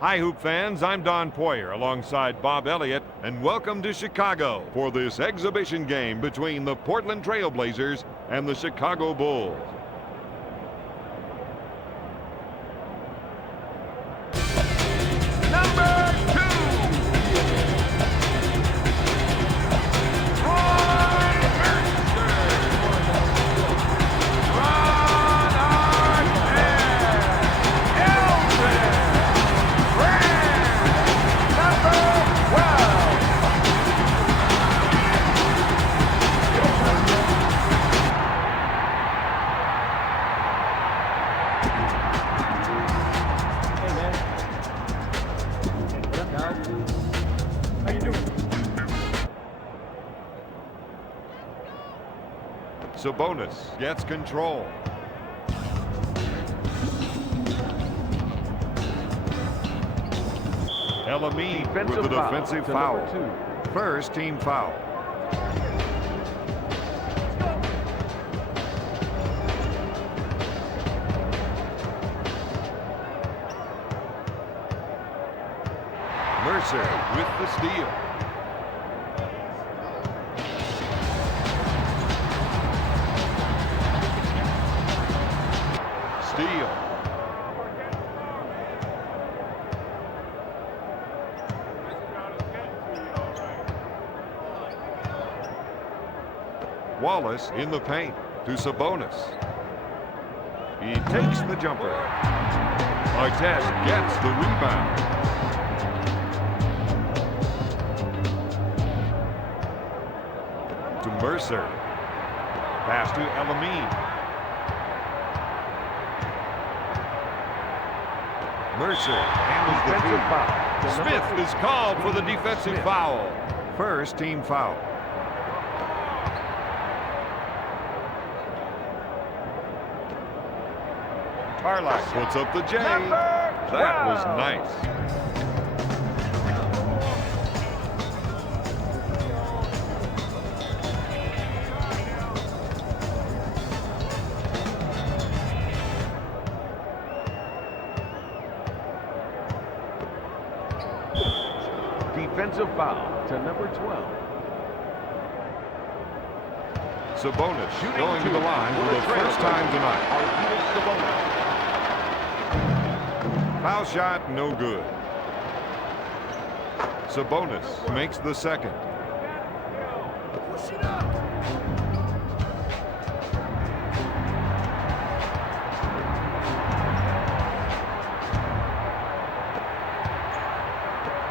Hi, Hoop fans. I'm Don Poyer alongside Bob Elliott, and welcome to Chicago for this exhibition game between the Portland Trail Blazers and the Chicago Bulls. Sabonis gets control. Elamine with the defensive foul. First team foul. Mercer with the steal. Wallace in the paint to Sabonis. He takes the jumper. Artest gets the rebound. To Mercer. Pass to Elamine. Mercer handles the two. Smith is called for the defensive foul. First team foul. Tarlac puts up the J. That was nice. Defensive foul to number 12. Sabonis going to the line for the first time tonight. Foul shot, no good. Sabonis makes the second.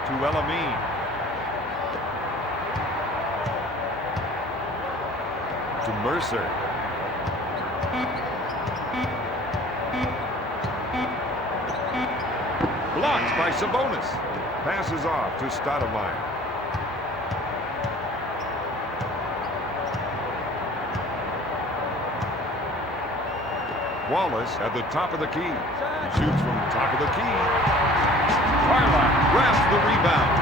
To Elamine. To Mercer. Blocked by Sabonis. Passes off to Stoudemire. Wallace at the top of the key. He shoots from the top of the key. Tarlac grabs the rebound.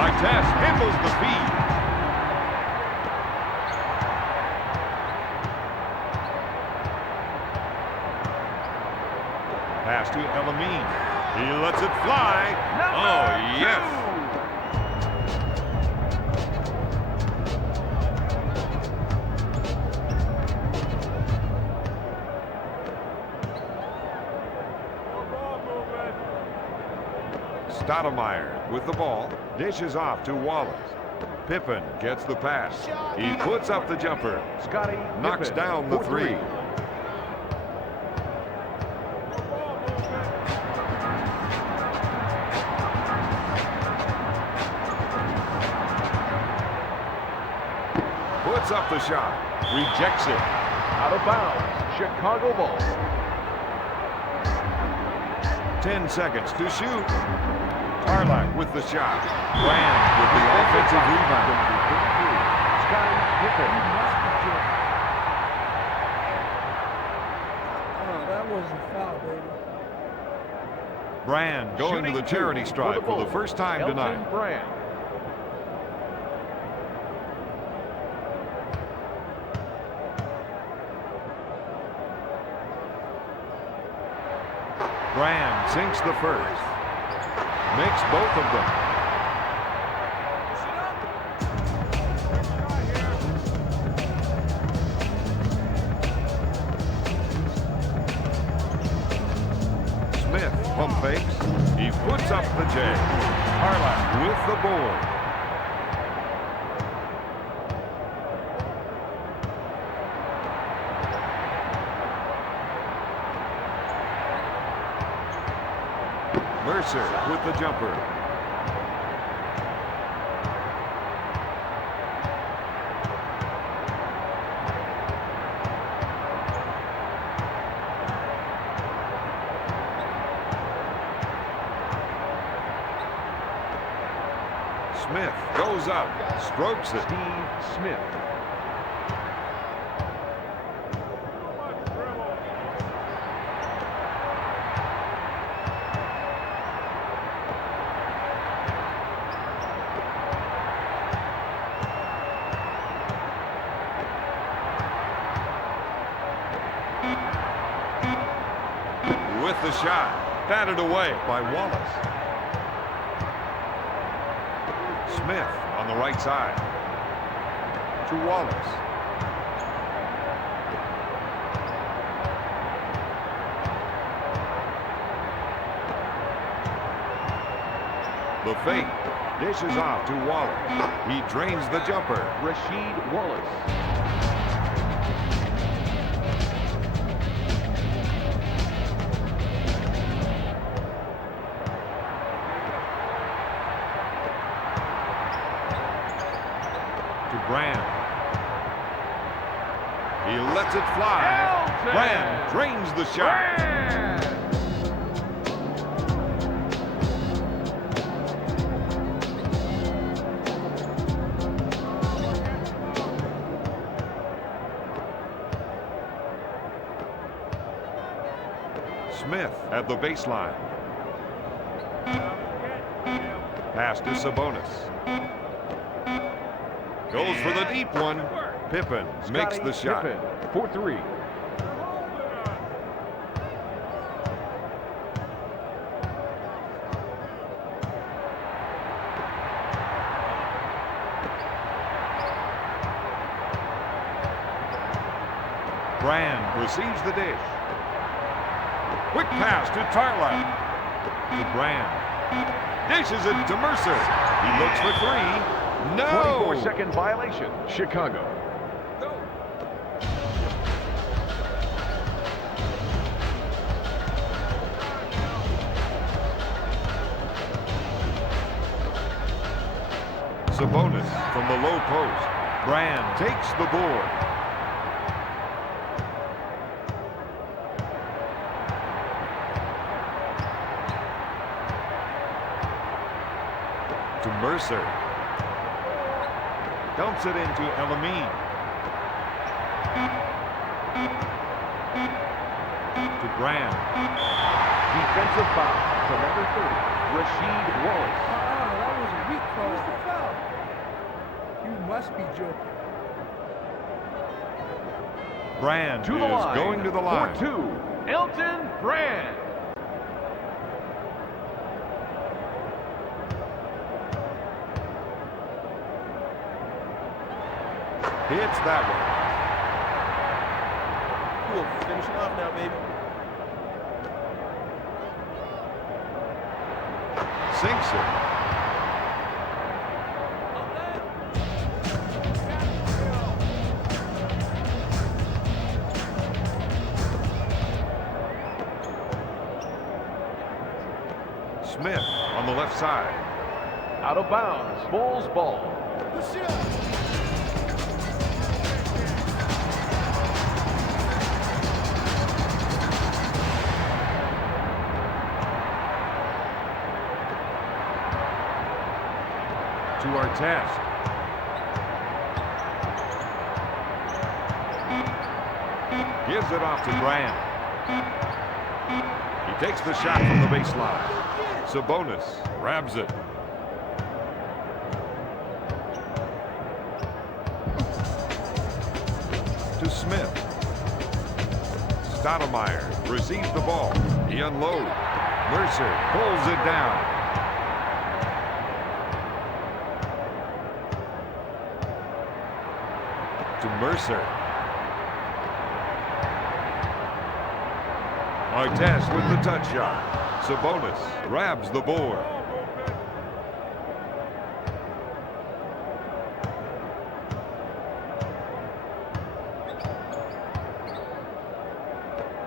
Artest handles the feed. Pass to Elamine. He lets it fly. Oh, yes. Stoudemire with the ball. Dishes off to Wallace. Pippen gets the pass. He puts up the jumper. Scotty knocks Pippen down the three. Puts up the shot. Rejects it. Out of bounds. Chicago ball. 10 seconds to shoot. Tarlac with the shot. Brand with the offensive rebound. Scotty Pippen. Oh, that wasn't a foul, baby. Brand going to the charity stripe for the first time tonight. Brand. Brand sinks the first. Makes both of them. Smith pump fakes. He puts up the J. Harlan with the board. Mercer with the jumper. Smith goes up, strokes it. Steve Smith. With the shot, batted away by Wallace. Smith on the right side to Wallace. The fake dishes off to Wallace. He drains the jumper. Rasheed Wallace. Brand. He lets it fly. Elton. Brand drains the shot. Brand. Smith at the baseline. Pass to Sabonis. Goes for the deep one. Pippen makes the shot. Pippen for three. Brand receives the dish. Quick pass to Tarlac. To Brand. Dishes it to Mercer. He looks for three. No! 24-second violation. Chicago. Sabonis from the low post. Brand takes the board. To Mercer. Dumps it into Elamine. To Brand. Defensive foul to number 30, Rasheed Wallace. That was a weak call. Where's the foul? You must be joking. Brand To the is line. going to the line. For two, Elton Brand. Hits that one. Cool. Finish it off now, baby. Sinks it. Smith on the left side. Out of bounds. Bulls ball. To Artest. Gives it off to Brand. He takes the shot from the baseline. Sabonis grabs it. To Smith. Stoudemire receives the ball. He unloads. Mercer pulls it down. To Mercer. Artest with the touch shot. Sabonis grabs the board.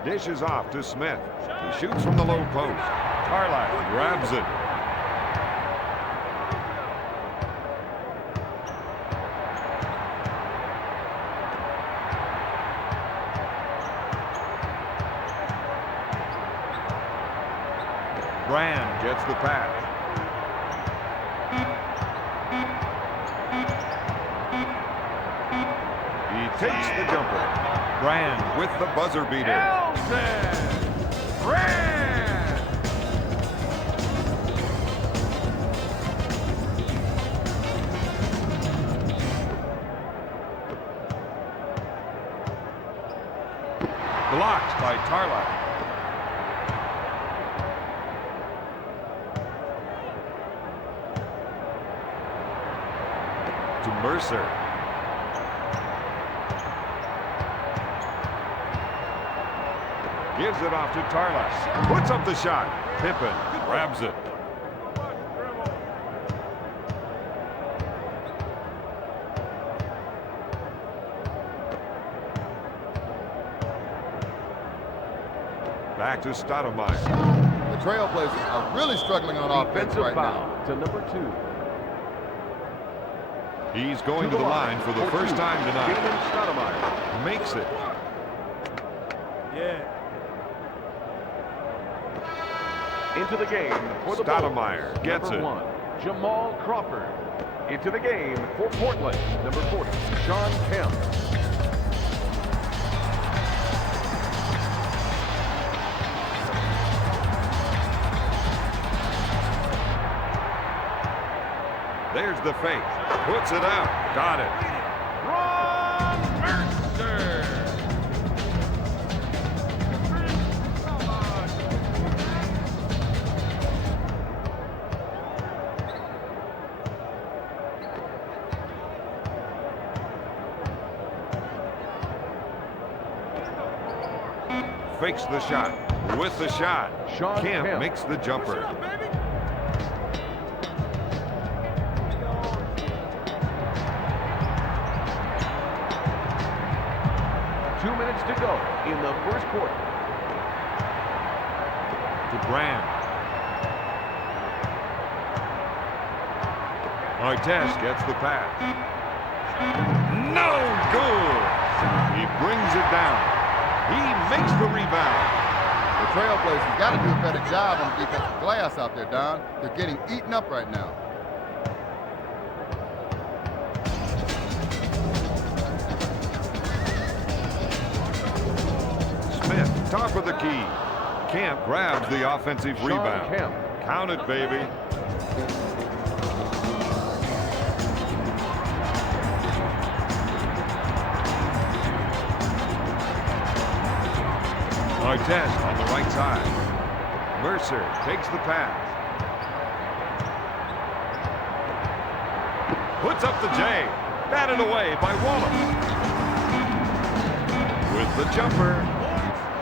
Dishes off to Smith. He shoots from the low post. Tarlac grabs it. Brand gets the pass. He takes the jumper. Brand with the buzzer beater. Brand! Blocked by Tarlac. To Mercer. Gives it off to Tarlac. Puts up the shot. Pippen grabs it. Back to Stoudemire. The Trailblazers are really struggling on offense Defensive right foul now. to number 2. He's going to the line for the first time tonight. Stoudemire. Makes it. Yeah. Into the game for the Stoudemire Bulls. gets number it. 1, Jamal Crawford. Into the game for Portland, number 40, Sean Kemp. There's the fake. Puts it out. Got it. Ron Mercer. Fakes the shot. With the shot. Sean Kemp Kemp. makes the jumper. 2 minutes to go in the first quarter. To Brand. Artest gets the pass. No good. He brings it down. He makes the rebound. The Trailblazers got to do a better job on the defensive glass out there, Don. They're getting eaten up right now. Smith, top of the key. Kemp grabs the offensive Sean rebound. Kemp. Count it, baby. Artest on the right side. Mercer takes the pass. Puts up the J. Batted away by Wallace. With the jumper.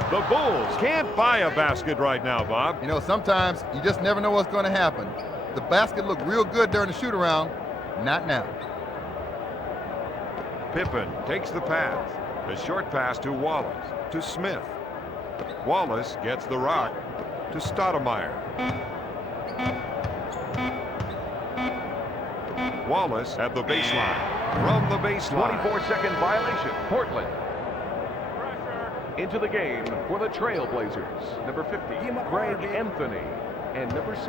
The Bulls can't buy a basket right now, Bob. You know, sometimes you just never know what's going to happen. The basket looked real good during the shoot-around. Not now. Pippen takes the pass. A short pass to Wallace. To Smith. Wallace gets the rock to Stoudemire. Wallace at the baseline. From the baseline. 24-second violation. Portland. Into the game for the Trailblazers. Number 50, Greg Anthony. And number 6,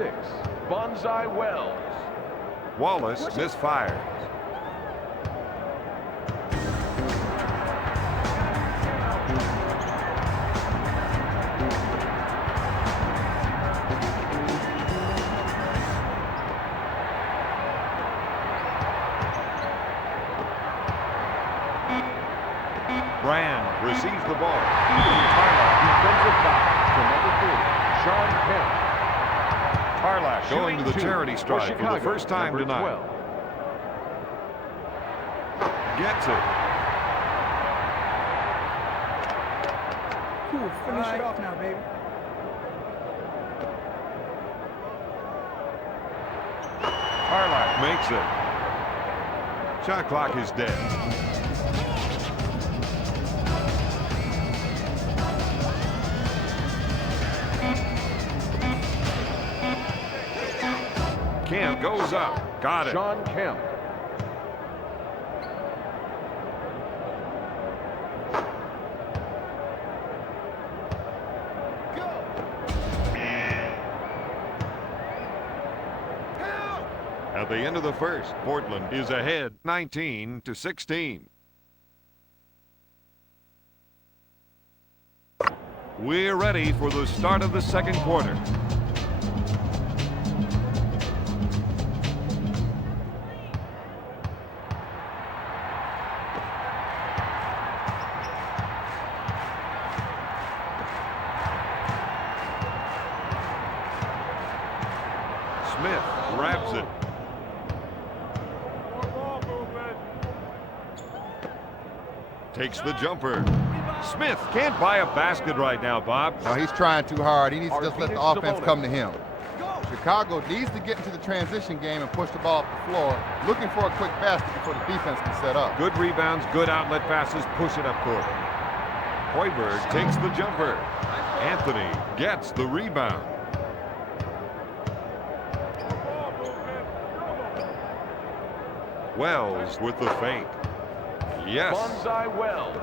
Bonsai Wells. Wallace misfires. Brand receives the ball. Tarlac offensive foul to number 40, Sean Kemp. Tarlac going to the Shooting charity two strike for the Chicago, first time number tonight. 12. Gets it. Cool, finish it off now, baby. Tarlac makes it. Shot clock is dead. Kemp goes up. Got it. Sean Kemp. At the end of the first, Portland is ahead 19-16. We're ready for the start of the second quarter. Smith grabs it. Takes the jumper. Smith can't buy a basket right now, Bob. No, he's trying too hard. He needs to just let the Arvidas offense Sabonis. come to him. Chicago needs to get into the transition game and push the ball up the floor, looking for a quick basket before the defense can set up. Good rebounds, good outlet passes, push it up court. Hoiberg takes the jumper. Anthony gets the rebound. Wells with the fake. Yes. Bonsai Wells.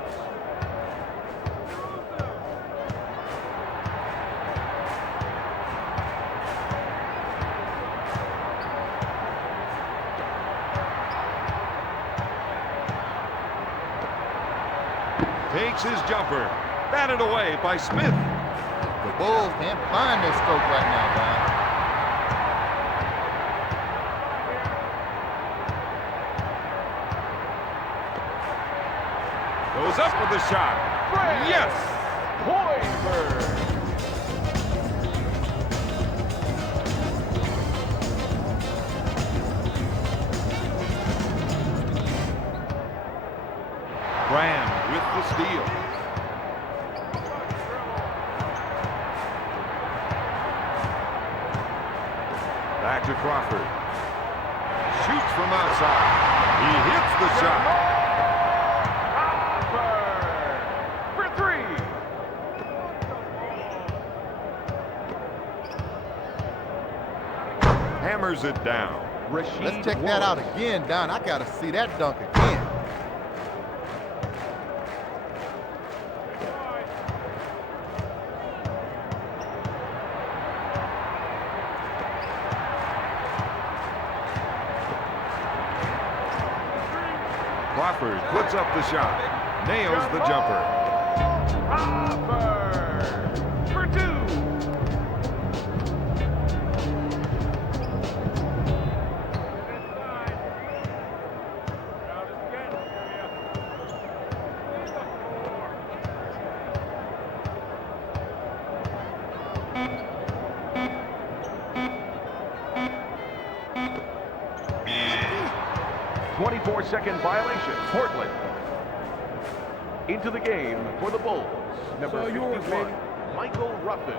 Takes his jumper. Batted away by Smith. The Bulls can't find their stroke right now, Don. Goes up with the shot. Fred Yes. Hoiberg. Brand with the steal. Back to Crawford. Shoots from outside. He hits the shot. For three. Hammers it down. Rasheed Let's check that out Wallace. again, Don. I got to see that dunk again. Crawford puts up the shot. Nails the jumper. Crawford for two. Second violation. Portland into the game for the Bulls. Number So yours, 51, baby. Michael Ruffin.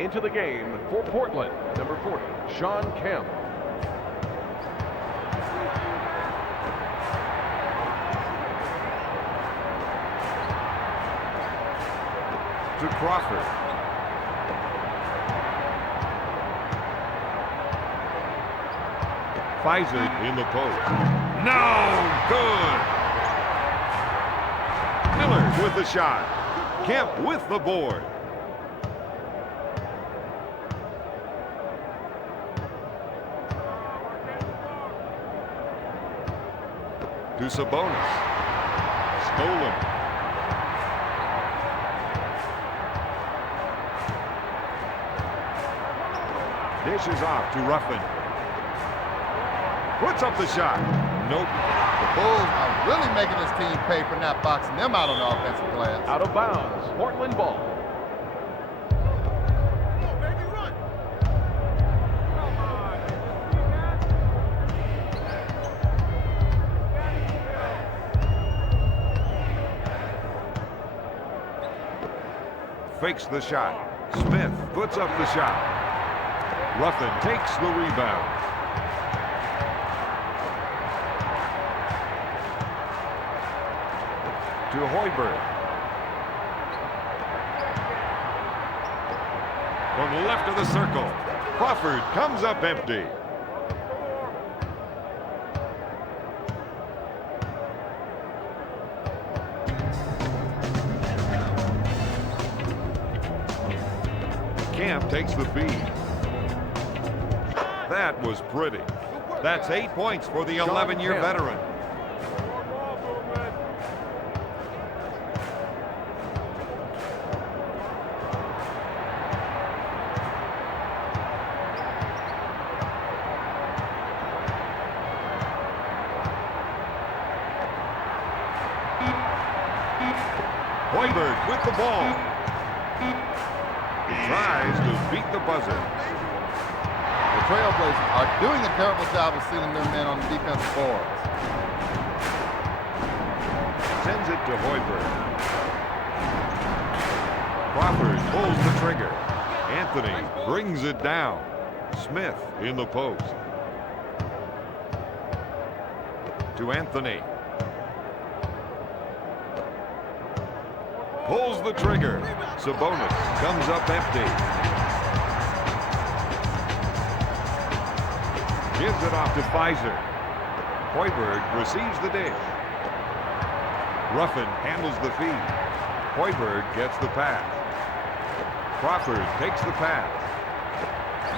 Into the game for Portland. Number 40, Sean Kemp. To Crawford. Pfizer in the post. No good. Miller with the shot. Kemp with the board. To Sabonis. Stolen. Dishes off to Ruffin. Puts up the shot. Nope. The Bulls are really making this team pay for not boxing them out on the offensive glass. Out of bounds. Portland ball. fakes the shot. Smith puts up the shot. Ruffin takes the rebound. To Hoiberg. From the left of the circle, Crawford comes up empty. Camp takes the feed. That was pretty. That's 8 points for the 11-year veteran. Hoiberg with the ball. He tries to beat the buzzer. The Trailblazers are doing a terrible job of sealing their men on the defensive boards. Sends it to Hoiberg. Crawford pulls the trigger. Anthony brings it down. Smith in the post. To Anthony. Pulls the trigger. Sabonis comes up empty. Gives it off to Pfizer. Hoiberg receives the dish. Ruffin handles the feed. Hoiberg gets the pass. Crawford takes the pass.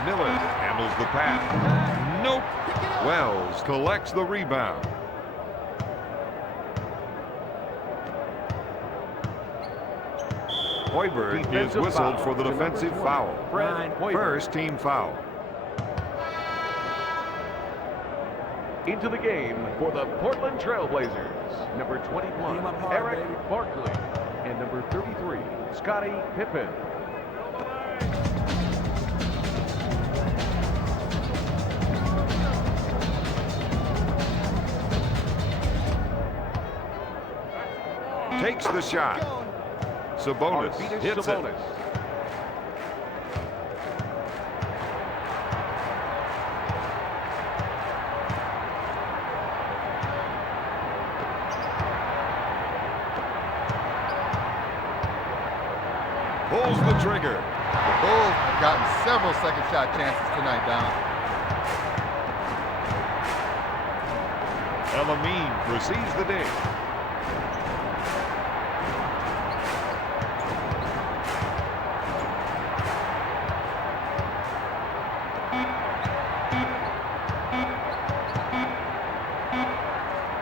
Miller handles the pass. Nope. Wells collects the rebound. Hoiberg is whistled for the defensive foul. First team foul. Into the game for the Portland Trailblazers, number 21, Eric Barkley, and number 33, Scottie Pippen. Takes the shot. Sabonis hits it. Pulls the trigger. The Bulls have gotten several second shot chances tonight, Don. Elamine receives the dish.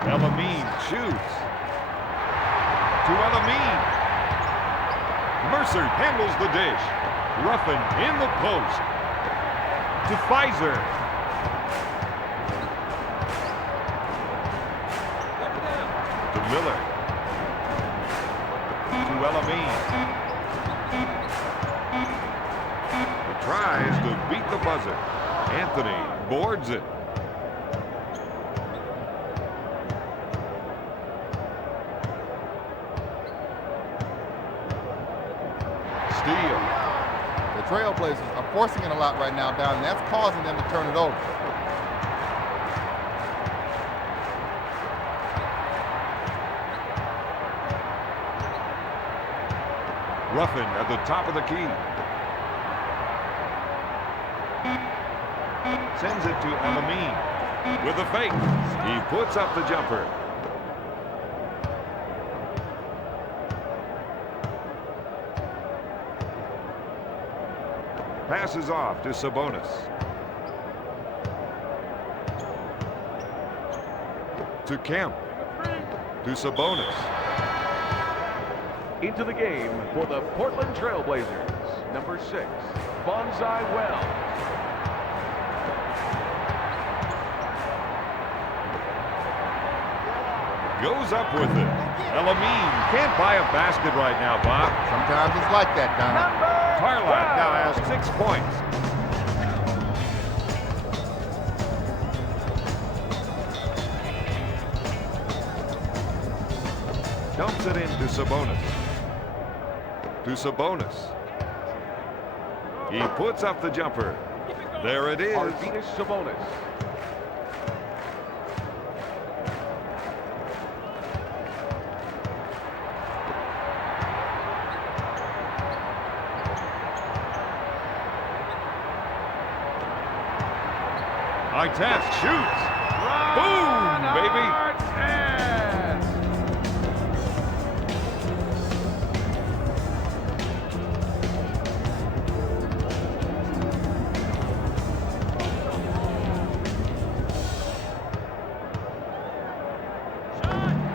Elamine shoots. To Elamine. Mercer handles the dish. Ruffin in the post. To Pfizer. To Miller. To Elamine. He tries to beat the buzzer. Anthony boards it. Steal. The Trailblazers are forcing it a lot right now, Don, and that's causing them to turn it over. Ruffin at the top of the key. Sends it to Elamine. With a fake. He puts up the jumper. Passes off to Sabonis. To Kemp. To Sabonis. Into the game for the Portland Trailblazers, number 6, Bonsai Wells. Goes up with it. Elamine can't buy a basket right now, Bob. Sometimes it's like that, Don. Tarlac now has 6 points. Dumps it into Sabonis. to Sabonis. He puts up the jumper. There it is. Arvydas Sabonis. High test shoots. Boom, baby.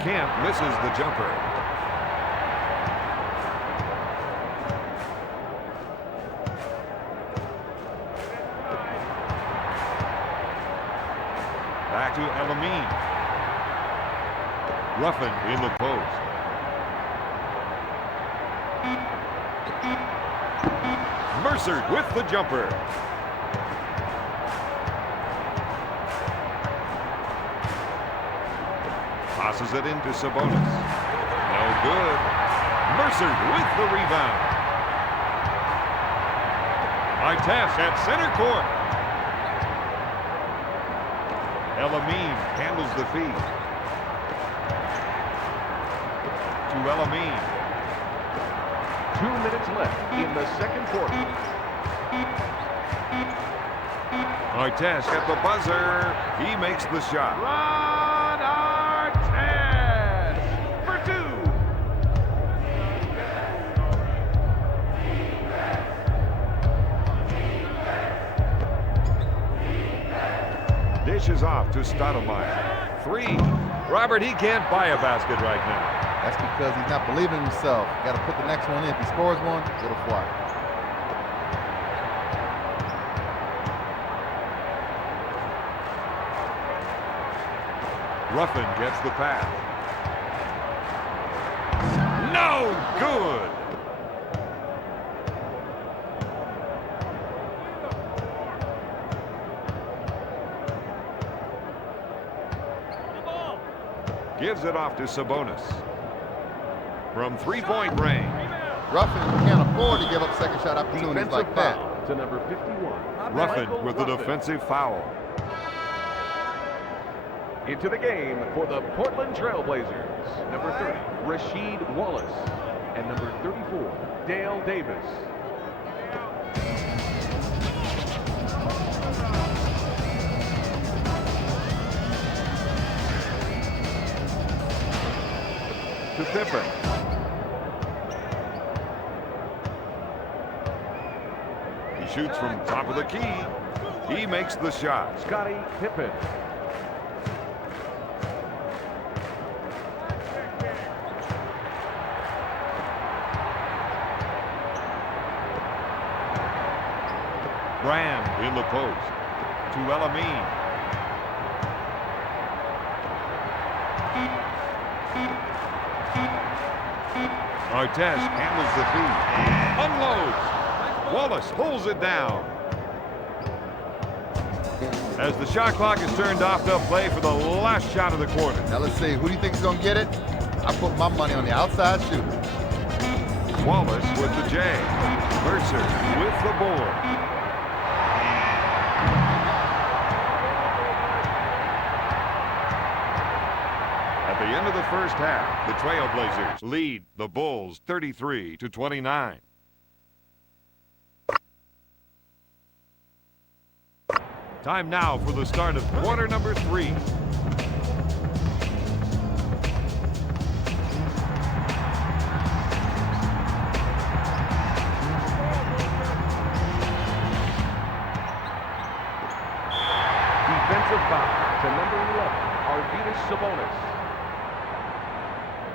Camp misses the jumper. Back to Elamine. Ruffin in the post. Mercer with the jumper. Passes it into Sabonis. No good. Mercer with the rebound. High test at center court. Elamine handles the feed. To Elamine. 2 minutes left in the second quarter. High test at the buzzer. He makes the shot. Ron Artest for 2. Dishes off to Stoudemire. 3. Robert, he can't buy a basket right now. That's because he's not believing in himself. Got to put the next one in. If he scores one, it'll fly. Ruffin gets the pass. No good. Gives it off to Sabonis. From three-point range. Ruffin can't afford to give up second shot opportunities Defensive like that. foul to number 51. Ruffin Michael with the Ruffin. defensive foul. Into the game for the Portland Trailblazers, number 30, Rasheed Wallace, and number 34, Dale Davis. To Pippen. He shoots from top of the key. He makes the shot. Scottie Pippen. Brand in the post. To Elamine. Artest handles the feed. Unloads. Wallace holds it down. As the shot clock is turned off, they'll play for the last shot of the quarter. Now let's see. Who do you think is going to get it? I put my money on the outside shooter. Wallace with the J. Mercer with the board. At the end of the first half, the Trailblazers lead the Bulls 33-29. Time now for the start of quarter number 3. Defensive foul to number 11, Arvydas Sabonis.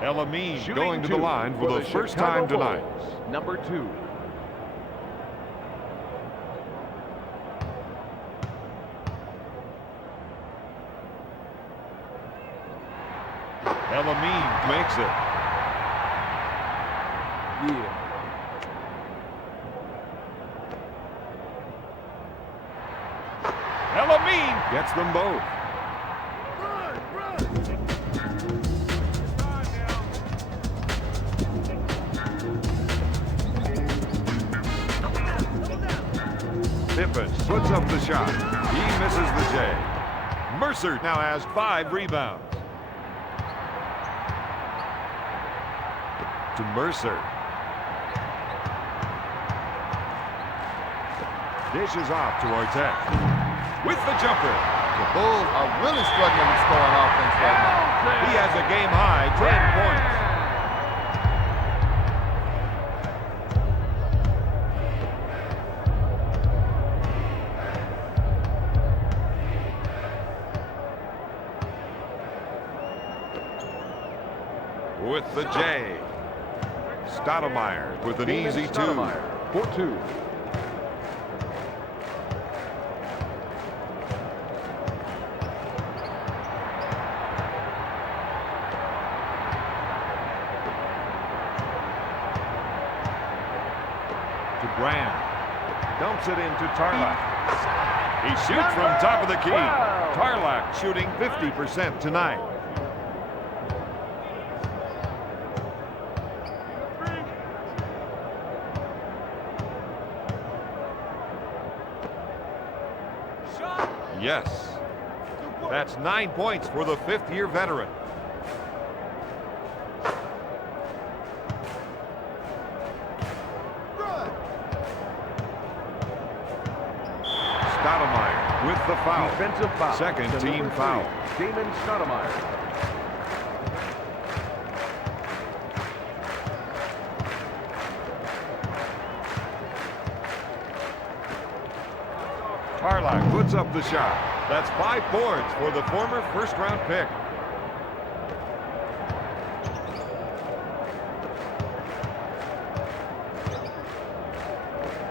Elamine Shooting going to the 2 line for the first Chicago time tonight. Bulls, number 2. Elamine makes it. Yeah. Elamine gets them both. Pippen puts up the shot. He misses the J. Mercer now has 5 rebounds. To Mercer. Dishes off to Artest. With the jumper. The Bulls are really struggling to score on offense right now. He has a game-high 10 points. With the J. Stoudemire with an Damon easy 2. Stoudemire for 2. To Brand. Dumps it into Tarlac. He shoots from top of the key. Tarlac shooting 50% tonight. Yes. That's 9 points for the 5th-year veteran. Stoudemire with the foul. Defensive foul. Second to team number 3, foul. Damon Stoudemire. Tarlac puts up the shot. That's 5 boards for the former first-round pick.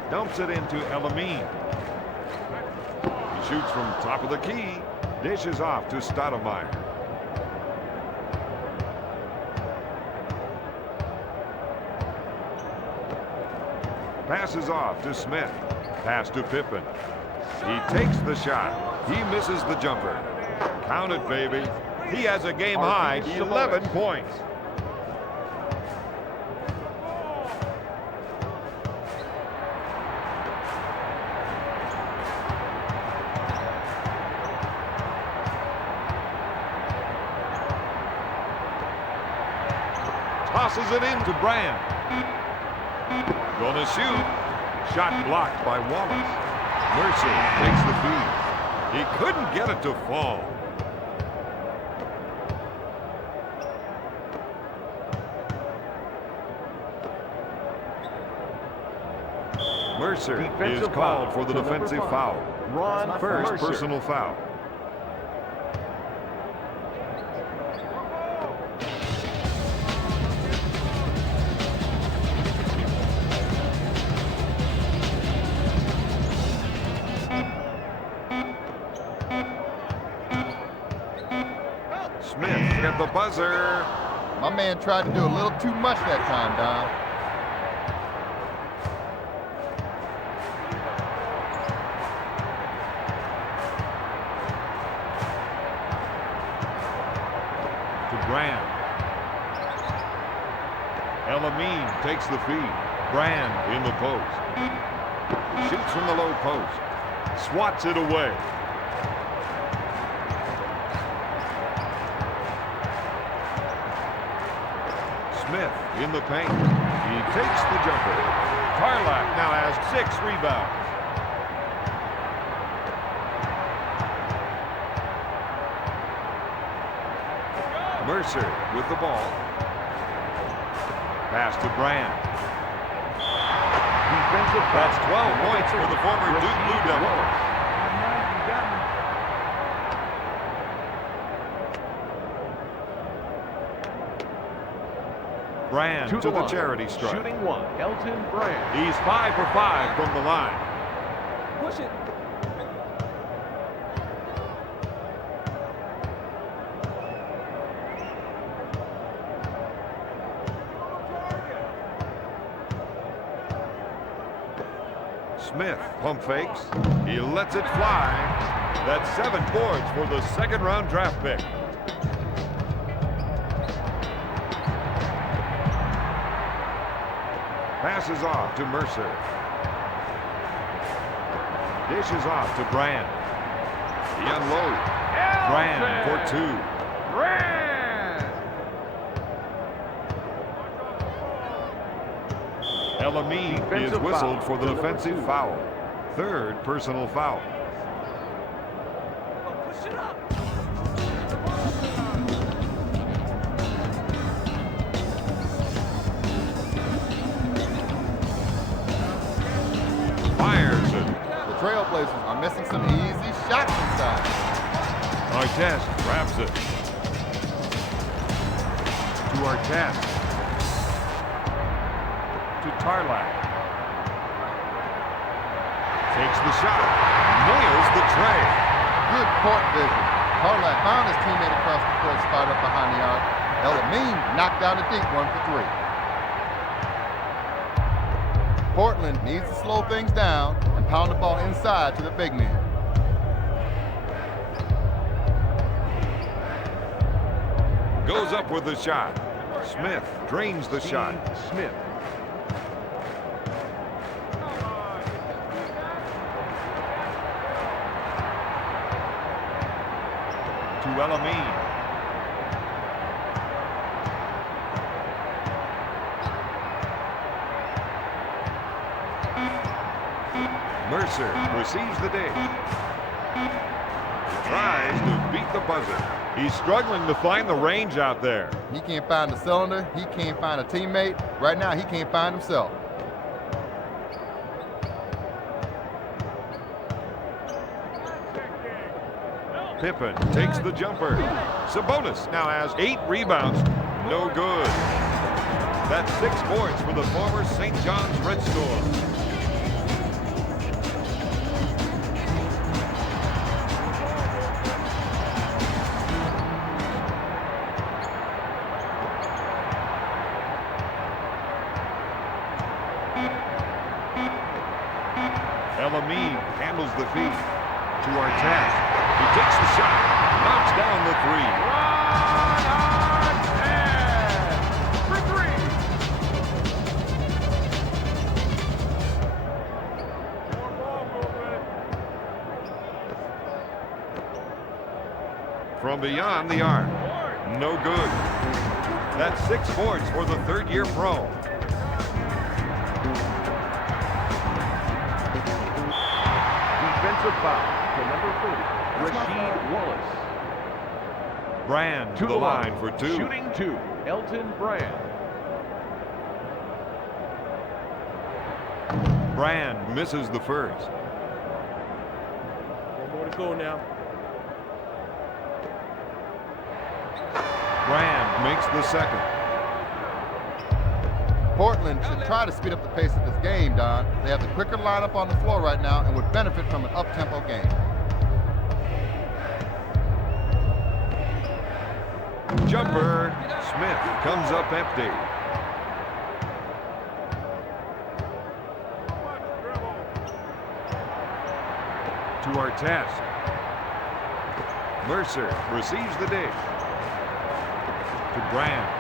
Dumps it into Elamine. He shoots from top of the key. Dishes off to Stoudemire. Passes off to Smith. Pass to Pippen. He takes the shot. He misses the jumper. Count it, baby. He has a game-high 11 points. Tosses it into Brand. Gonna shoot. Shot blocked by Wallace. Mercer takes the feed. He couldn't get it to fall. Mercer is called for the defensive foul. Ron First Mercer. personal foul. Smith at the buzzer. My man tried to do a little too much that time, Don. To Brand. Elamine takes the feed. Brand in the post. Shoots from the low post. Swats it away. Smith in the paint. He takes the jumper. Tarlac now has 6 rebounds. Mercer with the ball. Pass to Brand. Defensive foul. That's 12 points for the former Duke Blue Devils. Brand to the line. charity stripe. Shooting 1, Elton Brand. He's 5 for 5 from the line. Push it. Smith pump fakes. He lets it fly. That's 7 boards for the second-round draft pick. Passes off to Mercer. Dishes off to Brand. He unloads. Brand for 2. Brand! Elamine is Defensive whistled foul for the to number defensive 2. foul. 3rd personal foul. Push it up. Fires it. The Trailblazers are missing some easy shots inside. Artest grabs it. To Artest. To Tarlac. Takes the shot. Nails the tray. Good court vision. Tarlac found his teammate across the court, spot up behind the arc. Elamine knocked down a deep one for 3. Portland needs to slow things down and pound the ball inside to the big men. Goes up with the shot. Smith drains the shot. Smith. To Elamine. Mercer receives the dish. Tries to beat the buzzer. He's struggling to find the range out there. He can't find the cylinder. He can't find a teammate. Right now, he can't find himself. Pippen takes the jumper. Sabonis now has 8 rebounds. No good. That's 6 boards for the former St. John's Red Storm. Elamine handles the feed to Artest. He takes the shot, knocks down the 3. From beyond the arc. No good. That's 6 boards for the 3rd-year pro. Defensive foul to number 30, Rasheed Wallace. Brand to the line for 2. Shooting 2, Elton Brand. Brand misses the first. One more to go now. Brand makes the second. Portland should try to speed up the pace of this game, Don. They have the quicker lineup on the floor right now and would benefit from an up-tempo game. Jumper. Smith comes up empty. To Artest. Mercer receives the dish. To Brand.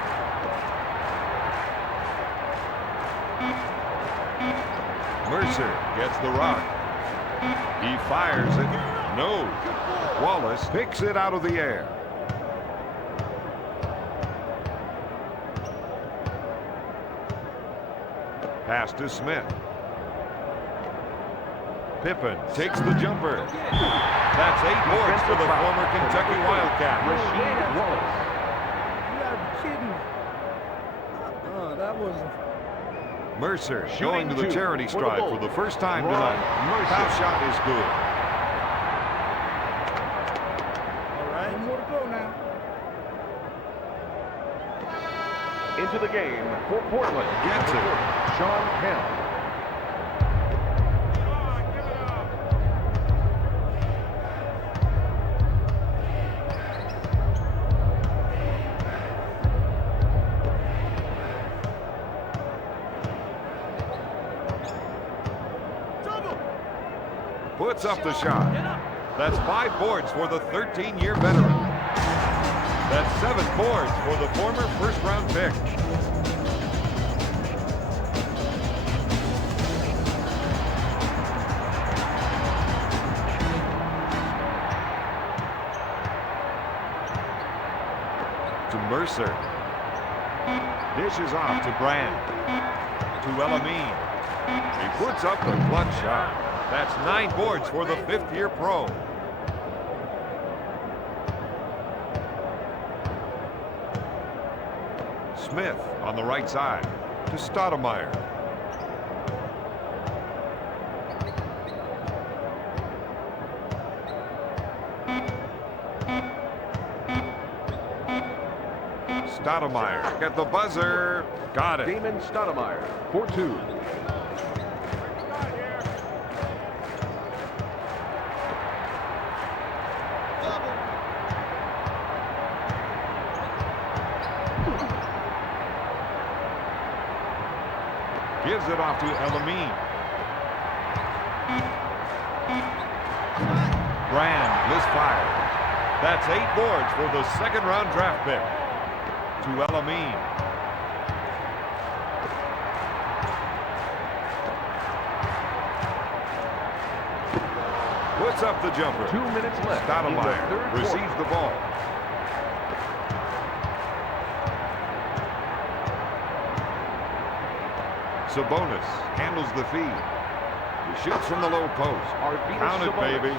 Mercer gets the rock. He fires it. No. Wallace picks it out of the air. Pass to Smith. Pippen takes the jumper. That's 8 boards for the former Kentucky Wildcat. Rasheed Wallace. You gotta be kidding me. That was Mercer Shooting going to the 2 charity for the stripe for Bulls. the first time Ron tonight. Mercer. Foul shot is good. all right. One more to go now. Into the game for Portland. Gets it. Sean Kemp. Puts up the shot. That's 5 boards for the 13-year veteran. That's 7 boards for the former first-round pick. Dishes off to Brand. To Elamine. He puts up the clutch shot. That's 9 boards for the fifth-year pro. Smith on the right side to Stoudemire. Stoudemire at the buzzer. Got it. Damon Stoudemire for 2. Gives it off to Elamine. Brand misfired. That's 8 boards for the second-round draft pick. To Elamine. Puts up the jumper. 2 minutes left. Stoudemire receives the ball. Sabonis handles the feed. He shoots from the low post. Count it, baby.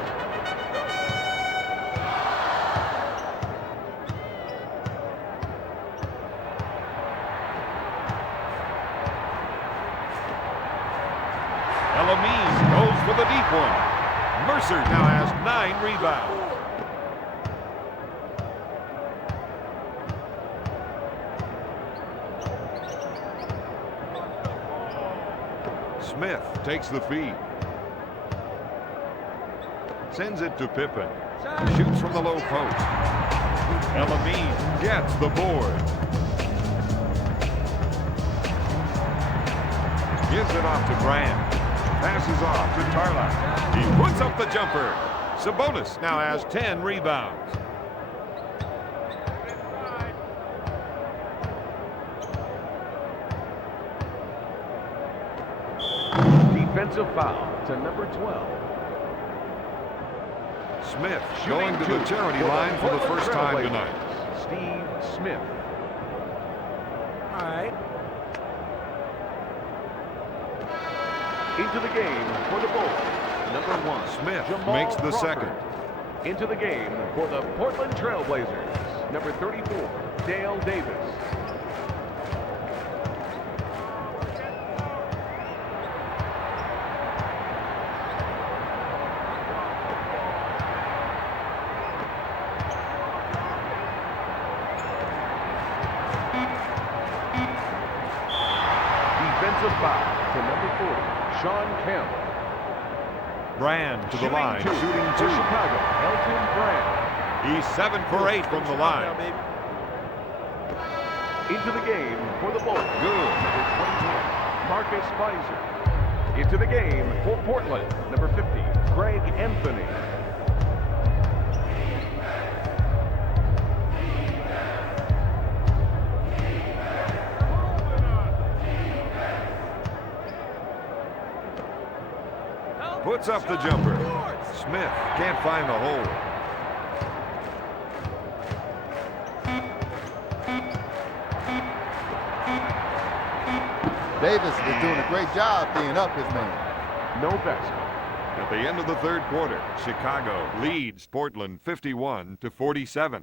Elamine goes for the deep one. Mercer now has 9 rebounds. Smith takes the feed. Sends it to Pippen. Shoots from the low post. Elamine gets the board. Gives it off to Brand. Passes off to Tarlac. He puts up the jumper. Sabonis now has 10 rebounds. Defensive foul to number 12. Smith going to the charity line for the first time tonight. Steve Smith. All right. Into the game for the Bulls, number 1. Smith Jamal makes the Crawford. second. Into the game for the Portland Trailblazers, number 34, Dale Davis. Defensive foul to number 40, Sean Kemp. Brand to the line, shooting 2. For Chicago, Elton Brand. He's 7 for 8 from the line. Into the game for the Bulls. Good. Number 21, Marcus Fizer. Into the game for Portland, number 50, Greg Anthony. Puts up the jumper. Smith can't find the hole. Davis is doing a great job being up his man. No basket. At the end of the third quarter, Chicago leads Portland 51-47.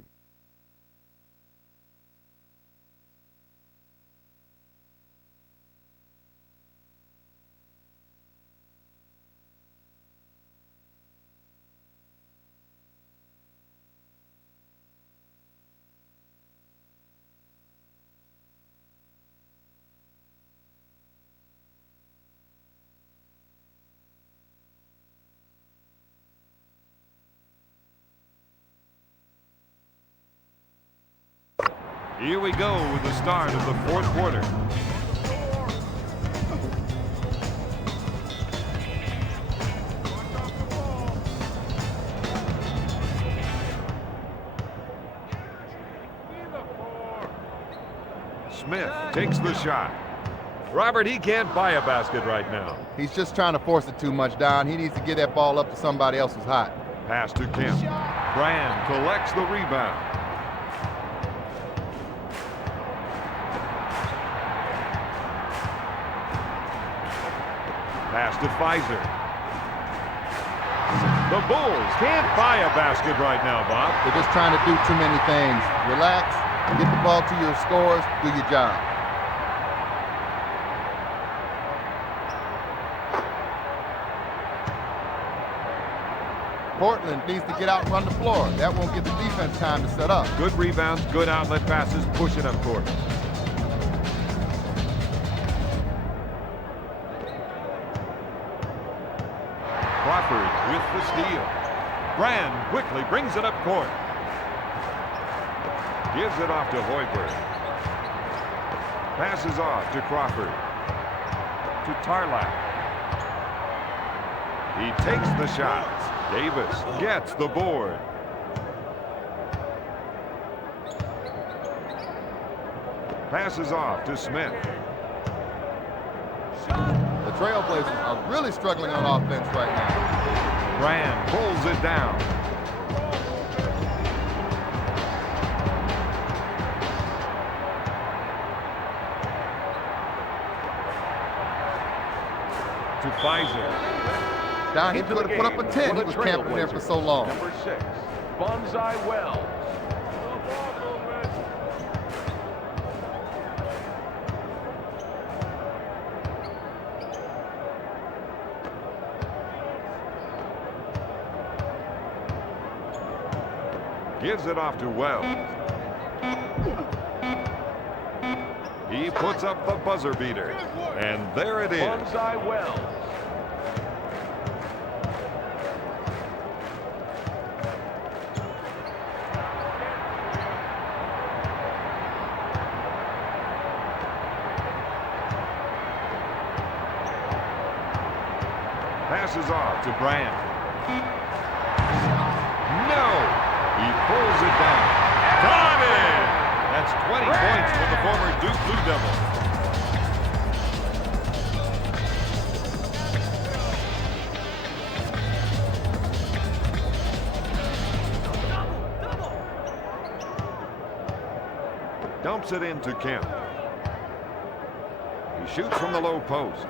Here we go with the start of the fourth quarter. Smith takes the shot. Robert, he can't buy a basket right now. He's just trying to force it too much down. He needs to get that ball up to somebody else who's hot. Pass to Kemp. Brand collects the rebound. Pass to Pfizer. The Bulls can't buy a basket right now, Bob. They're just trying to do too many things. Relax, get the ball to your scores, do your job. Portland needs to get out and run the floor. That won't give the defense time to set up. Good rebounds, good outlet passes, push it up court. Crawford with the steal. Brand quickly brings it up court. Gives it off to Hoiberg. Passes off to Crawford. To Tarlac. He takes the shot. Davis gets the board. Passes off to Smith. The Trailblazers are really struggling on offense right now. Brand pulls it down. To Pfizer. Down, he Into could the have put up a game 10. for He the was camping there for so long. Number 6, Bonsai Wells. Gives it off to Wells. He puts up the buzzer beater. And there it is. Bonsai Wells. Passes off to Brand. No! He pulls it down. Got it! That's 20 points for the former Duke Blue Devils. Dumps it into Kemp. He shoots from the low post.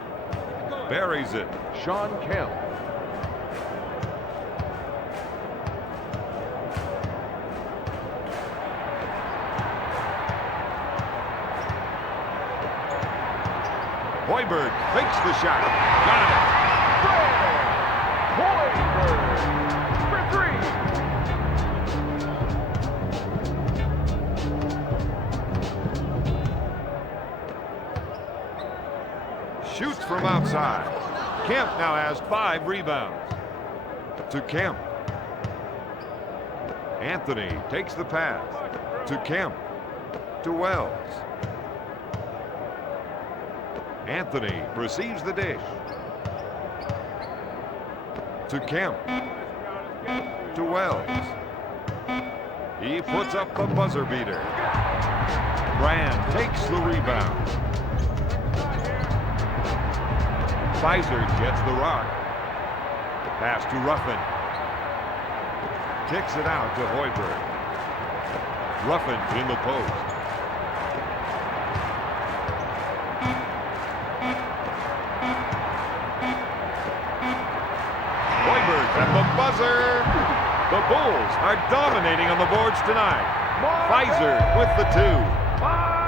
Buries it. Sean Kemp. Hoiberg fakes the shot. Got it. Hoiberg for 3. Shoots from outside. Kemp now has 5 rebounds. To Kemp. Anthony takes the pass. To Kemp. To Wells. Anthony receives the dish. To Kemp. To Wells. He puts up the buzzer beater. Brand takes the rebound. Pfizer gets the rock. Pass to Ruffin. Kicks it out to Hoiberg. Ruffin in the post. Hoiberg at the buzzer. The Bulls are dominating on the boards tonight. Pfizer with the 2. Pfizer.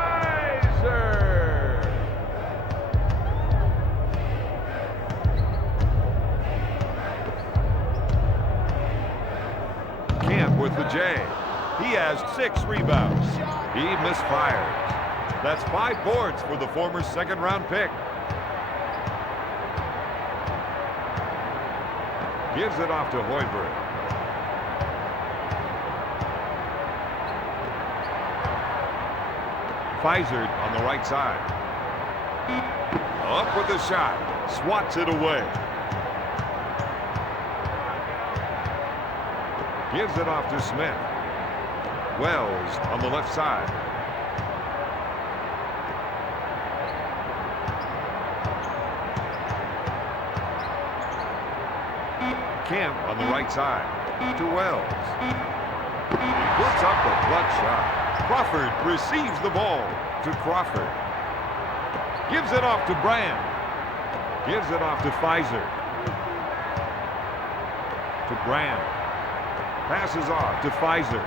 Kemp with the J. He has 6 rebounds. He misfires. That's 5 boards for the former second-round pick. Gives it off to Hoiberg. Pfizer on the right side. Up with the shot. Swats it away. Gives it off to Smith. Wells on the left side. Kemp on the right side. To Wells. He puts up a clutch shot. Crawford receives the ball. To Crawford. Gives it off to Brand. Gives it off to Pfizer. To Brand. Passes off to Pfizer.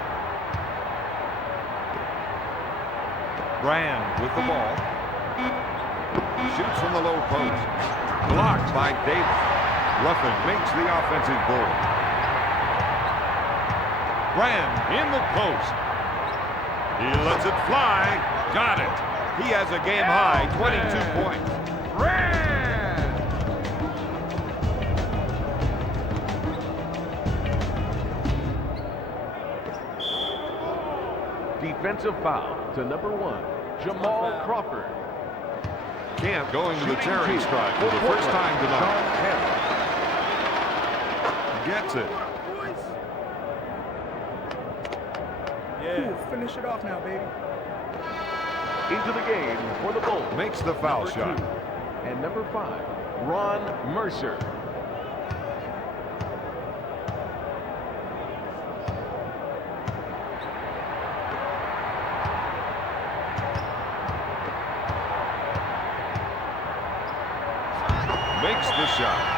Brand with the ball. Shoots from the low post. Blocked by Davis. Ruffin makes the offensive board. Brand in the post. He lets it fly. Got it. He has a game-high 22 points. Brand! Defensive foul to number 1, Jamal Crawford. Camp going to the Shooting charity two stripe for for the first Portland, time tonight. Sean Gets it. Ooh, finish it off now, baby. into the game for the Bulls. Makes the foul Number shot. 2. And number 5, Ron Mercer. Makes the shot.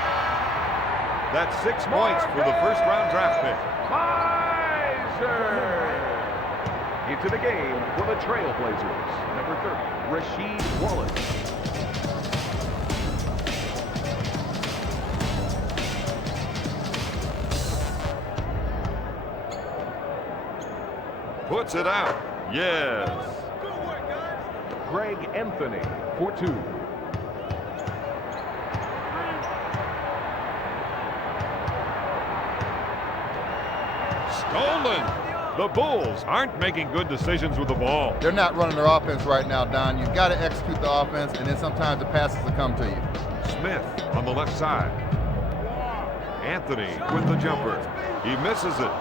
That's 6 points for the first round draft pick. Miser! Into the game for the Trailblazers. Number 30, Rasheed Wallace. Puts it out. Yes. Greg Anthony for 2. Stolen. The Bulls aren't making good decisions with the ball. They're not running their offense right now, Don. You've got to execute the offense, and then sometimes the passes will come to you. Smith on the left side. Anthony with the jumper. He misses it.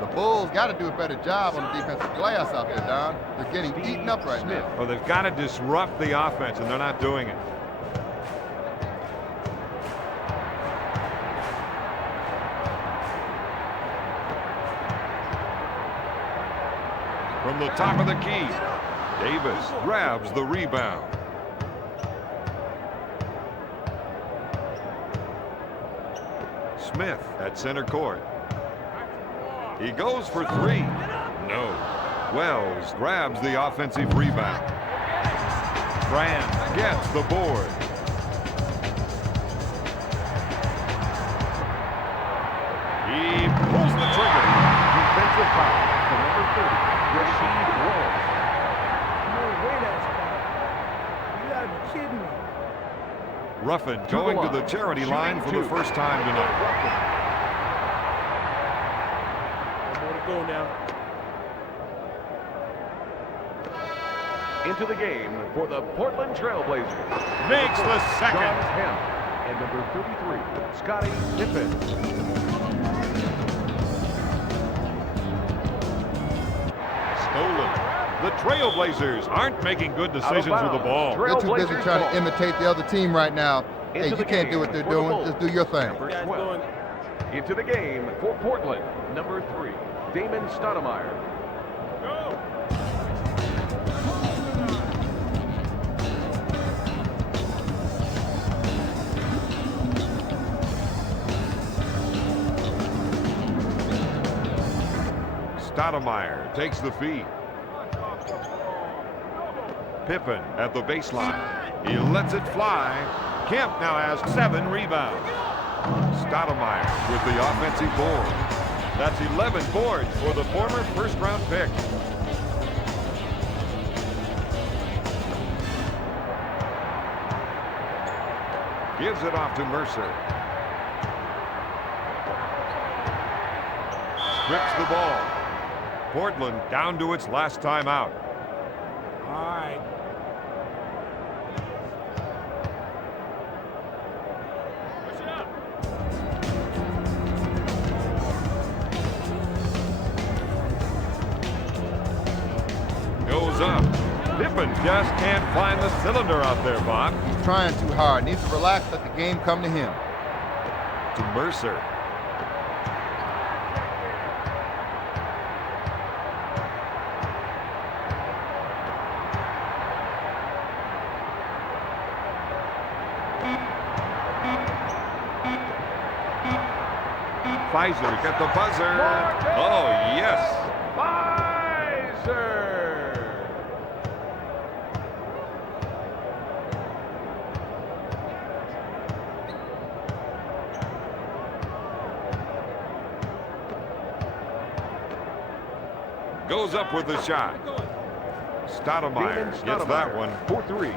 The Bulls got to do a better job on the defensive glass out there, Don. They're getting eaten up right now. Well, they've got to disrupt the offense, and they're not doing it. From the top of the key, Davis grabs the rebound. Smith at center court. He goes for 3. No. Wells grabs the offensive rebound. Brand gets the board. He pulls the trigger. Defensive foul to number 30, Rasheed Wallace. No way that's foul. You gotta be kidding me. Ruffin going to the charity line for the first time tonight. One more to go now. Into the game for the Portland Trailblazers. Makes the second. John Kemp. And number 33, Scottie Pippen. Stolen. The Trailblazers aren't making good decisions with the ball. They're too busy trying to imitate the other team right now. Hey, you can't do what they're doing. Just do your thing. Number Guys 12. going. Into the game for Portland, number 3, Damon Stoudemire. Stoudemire takes the feed. Pippen at the baseline. He lets it fly. Kemp now has 7 rebounds. Stoudemire with the offensive board. That's 11 boards for the former first-round pick. Gives it off to Mercer. Strips the ball. Portland down to its last timeout. All right. Goes up. Pippen just can't find the cylinder out there, Bob. He's trying too hard. Needs to relax, let the game come to him. To Mercer. Pfizer got the buzzer. Oh, yes. Pfizer. Goes up with the shot. Stoudemire gets that one. 4-3.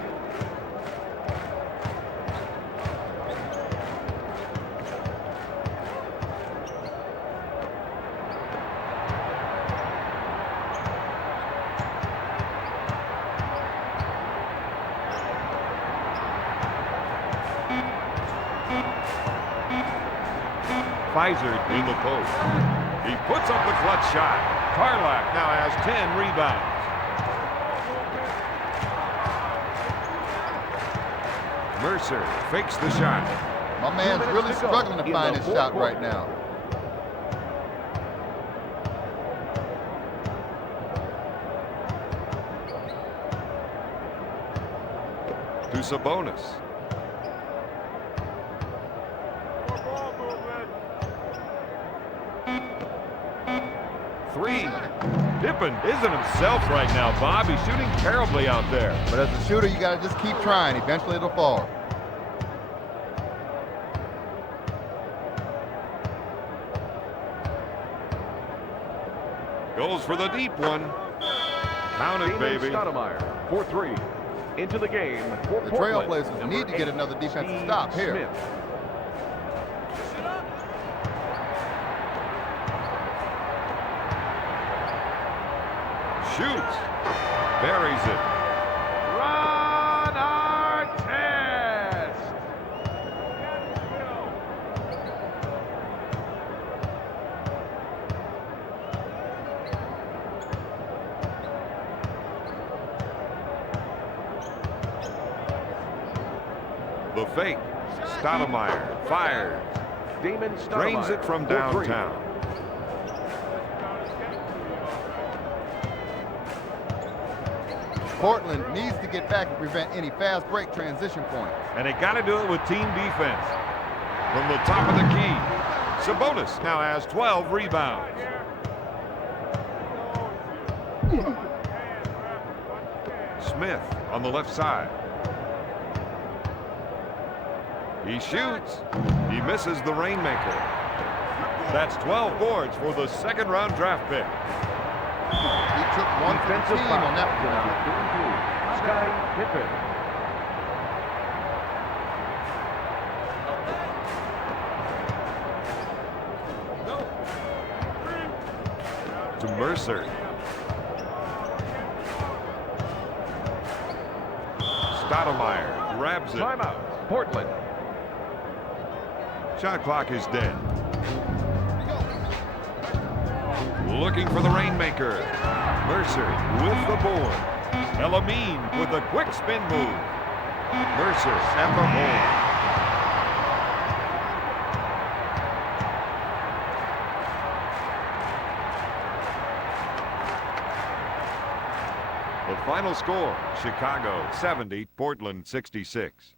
Pfizer in the post. He puts up the clutch shot. Tarlac now has 10 rebounds. Mercer fakes the shot. My man's really struggling to find his shot right now. To Sabonis. Three. Pippen isn't himself right now, Bob. He's shooting terribly out there. But as a shooter, you got to just keep trying. Eventually, it'll fall. Goes for the deep one. Count it, baby. Stoudemire, 4-3. Into the game for The Portland. Trailblazers need to get another defensive stop here. Smith. Shoots. Buries it. Ron Artest. The fake. Stoudemire fires. Damon Stoudemire. Drains it from 4-3. downtown. Portland needs to get back and prevent any fast break transition points. And they got to do it with team defense. From the top of the key, Sabonis now has 12 rebounds. Smith on the left side. He shoots. He misses the rainmaker. That's 12 boards for the second-round draft pick. He took one for the Defensive team foul. on that one. Sky Pippen. To Mercer. Stoudemire grabs it. Timeout. Portland. Shot clock is dead. Looking for the rainmaker. Mercer with the board. Elamine with a quick spin move. Mercer at the hole. The final score, Chicago 70, Portland 66.